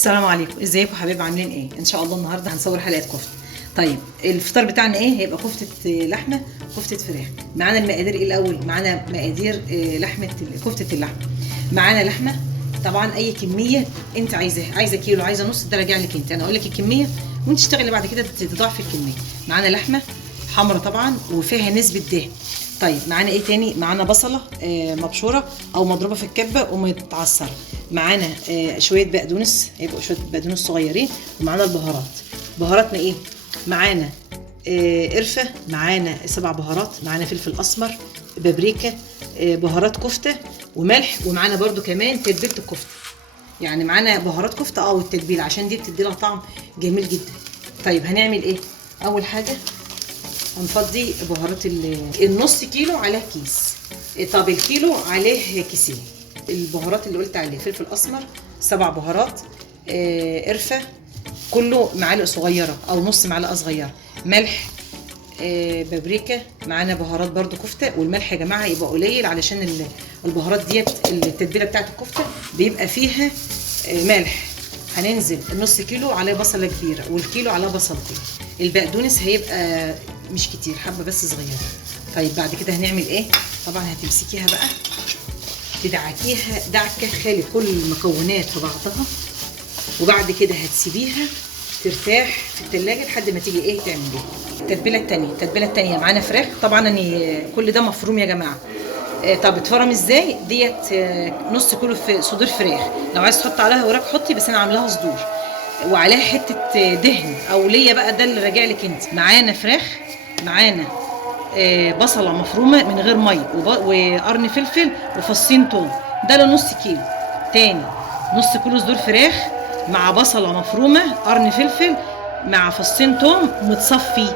السلام عليكم، ازيكم حبايبي؟ عاملين ايه؟ ان شاء الله النهارده هنصور حلقه كفته. طيب الفطار بتاعنا ايه؟ هيبقى كفته لحمه، كفته فراخ. معانا المقادير ايه الاول؟ معانا مقادير لحمه كفته اللحمه. معانا لحمه طبعا اي كميه انت عايزاها، عايزه كيلو عايزه نص، ده راجع لك انت، انا اقول لك الكميه وانت تشتغلي بعد كده تضاعفي الكميه. معانا لحمه حمرا طبعا وفيها نسبه دهن. طيب معانا ايه تاني؟ معانا بصله مبشوره او مضروبه في الكبه ومتعصره. معانا شويه بقدونس، هيبقوا شويه بقدونس صغيرين. ومعانا البهارات. بهاراتنا ايه؟ معانا قرفه، معانا 7 بهارات، معانا فلفل اسمر، بابريكا، بهارات كفته وملح. ومعانا برده كمان تتبيله الكفته، يعني معانا بهارات كفته والتتبيله عشان دي بتدي لها طعم جميل جدا. طيب هنعمل ايه؟ اول حاجه هنفضي بهارات النص كيلو عليه كيس. طب الكيلو عليه كيسين. البهارات اللي قلت عليه فلفل اسمر 7 بهارات، قرفه كله معلقه صغيره او نص معلقه صغيره، ملح، بابريكا. معانا بهارات برده كفته، والملح يا جماعه يبقى قليل علشان البهارات ديت التتبيله بتاعت الكفته بيبقى فيها ملح. هننزل النص كيلو عليه بصله كبيره والكيلو عليه بصلتين. البقدونس هيبقى مش كتير، حبه بس صغيره. طيب بعد كده هنعمل ايه؟ طبعا هتمسكيها بقى تدعكيها دعكه خالي كل المكونات في بعضها، وبعد كده هتسيبيها ترتاح في التلاجة لحد ما تيجي ايه تعمليها. التتبيله التانيه معانا فراخ طبعا، اني كل ده مفروم يا جماعه. طب اتفرم ازاي؟ ديت نص كيلو في صدور فراخ، لو عايز تحط عليها وراك حطي، بس انا عاملاها صدور وعليها حته دهن او ليا بقى، ده اللي راجع لك انت. معانا فراخ، معانا بصله مفرومه من غير ميه وقرن فلفل وفصين توم، ده لنص كيلو. تاني نص كيلو صدور فراخ مع بصله مفرومه، قرن فلفل مع فصين توم متصفي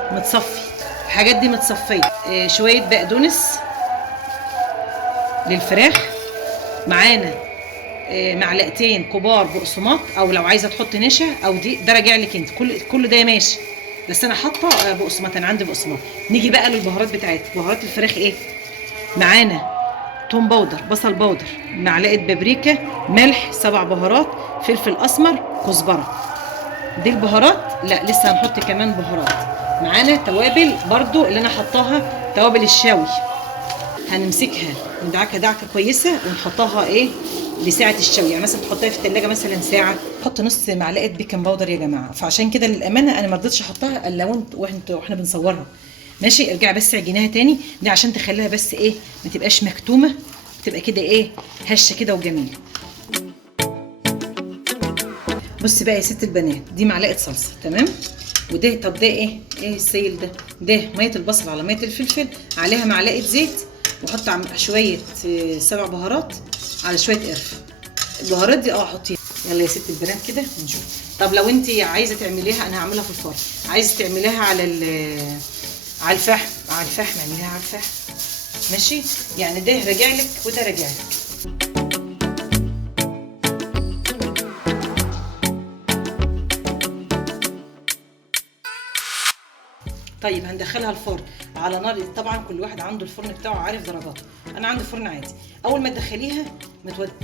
الحاجات دي متصفيه. شويه بقدونس للفراخ. معانا معلقتين كبار بقسماط، او لو عايزه تحط نشا او دي، ده راجع لك انت، كل ده ماشي، بس انا حاطه بقسماط، انا عندي بقسماط. نيجي بقى للبهارات بتاعتها. بهارات الفراخ ايه؟ معانا توم باودر، بصل باودر، معلقه بابريكا، ملح، 7 بهارات، فلفل اسمر، كزبره. دي البهارات. لا لسه هنحط كمان بهارات. معانا توابل برضو اللي انا حطاها، توابل الشاوي، هنمسكها ندعكها دعكه كويسه ونحطها ايه لساعه الشوي، يعني مثلا تحطها في الثلاجه مثلا ساعه. حط نص معلقه بيكنج باودر يا جماعه، فعشان كده للامانه انا ما رضيتش احطها الا واحنا بنصورها. ماشي، ارجعي بس عجيناها تاني، دي عشان تخليها بس ايه ما تبقاش مكتومه، تبقى كده ايه هشه كده وجميله. بص بقى يا ست البنات، دي معلقه صلصه تمام. وده طب ده ايه السيل ده ميه البصل على ميه الفلفل، عليها معلقه زيت، وحط شويه 7 بهارات على شويه قرفه. البهارات دي حطيها. يلا يا ست البنات كده نشوف. طب لو انت عايزه تعمليها، انا هعملها في الفرن، عايزه تعمليها على الفحم، اعمليها على الفحم. ماشي، يعني ده راجع لك وده راجع لك. طيب هندخلها الفرن على نار، طبعا كل واحد عنده الفرن بتاعه عارف درجاته، انا عندي فرن عادي. اول ما تدخليها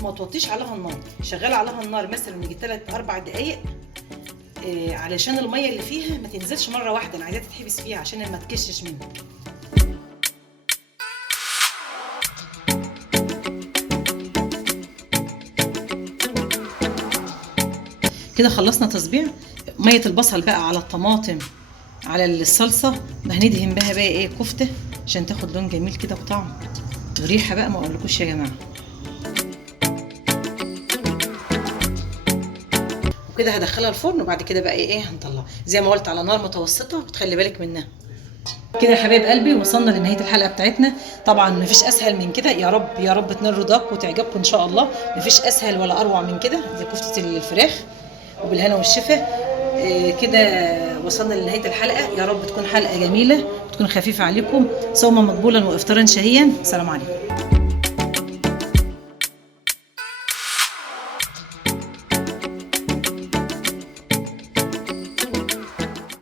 ما توطيش عليها النار، شغاله عليها النار مثلا يجي 3-4 دقائق، علشان الميه اللي فيها ما تنزلش مره واحده، انا عايزاها تتحبس فيها عشان ما تكشش منها. كده خلصنا تصبيع. ميه البصل بقى على الطماطم على الصلصه، هندهن بها بقى ايه كفته عشان تاخد لون جميل كده وطعم وريحه بقى ما اقولكوش يا جماعه. وكده هدخلها الفرن، وبعد كده بقى ايه هنطلعها زي ما قلت على نار متوسطه وتخلي بالك منها. كده يا حبايب قلبي وصلنا لنهايه الحلقه بتاعتنا. طبعا مفيش اسهل من كده، يا رب يا رب تنال رضاك وتعجبكم ان شاء الله. مفيش اسهل ولا اروع من كده زي كفته الفراخ، وبالهنا والشفا. كده وصلنا لنهايه الحلقه، يا رب تكون حلقه جميله وتكون خفيفه عليكم، صوما مقبولا وافطارا شهيا. سلام عليكم.